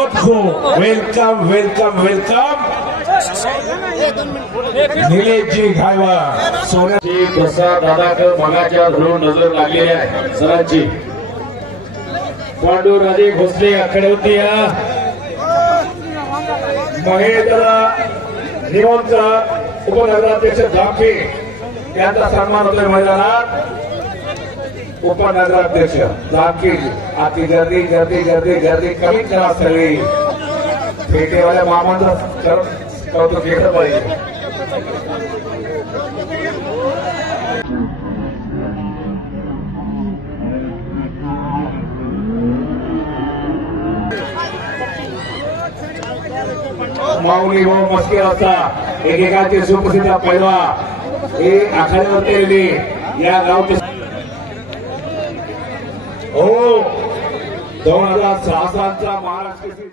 welcome welcome welcome Nileshji घायवा सोन्याची कसा दादाकर मगाच्या धरून नजर लागली आहे सरांची पांडुराजे भोसले आखड्यावरती या महेंद्र निवंत उपनगराध्यक्ष जाफे यांचा सन्मान होतोय मैदानात उपनगराध्यक्ष जाफे आती गर्दी गर्दी गर्दी गर्दी कमी करा सगळी पेटेवाल्या मामांचं कौतुक केलं पाहिजे माऊली भाऊ मस्ती असता एकेकाचे सुप्रसिद्ध पैलवा हे आखाड्यावरती या गावचे हो 2006 सालचा महाराष्ट्र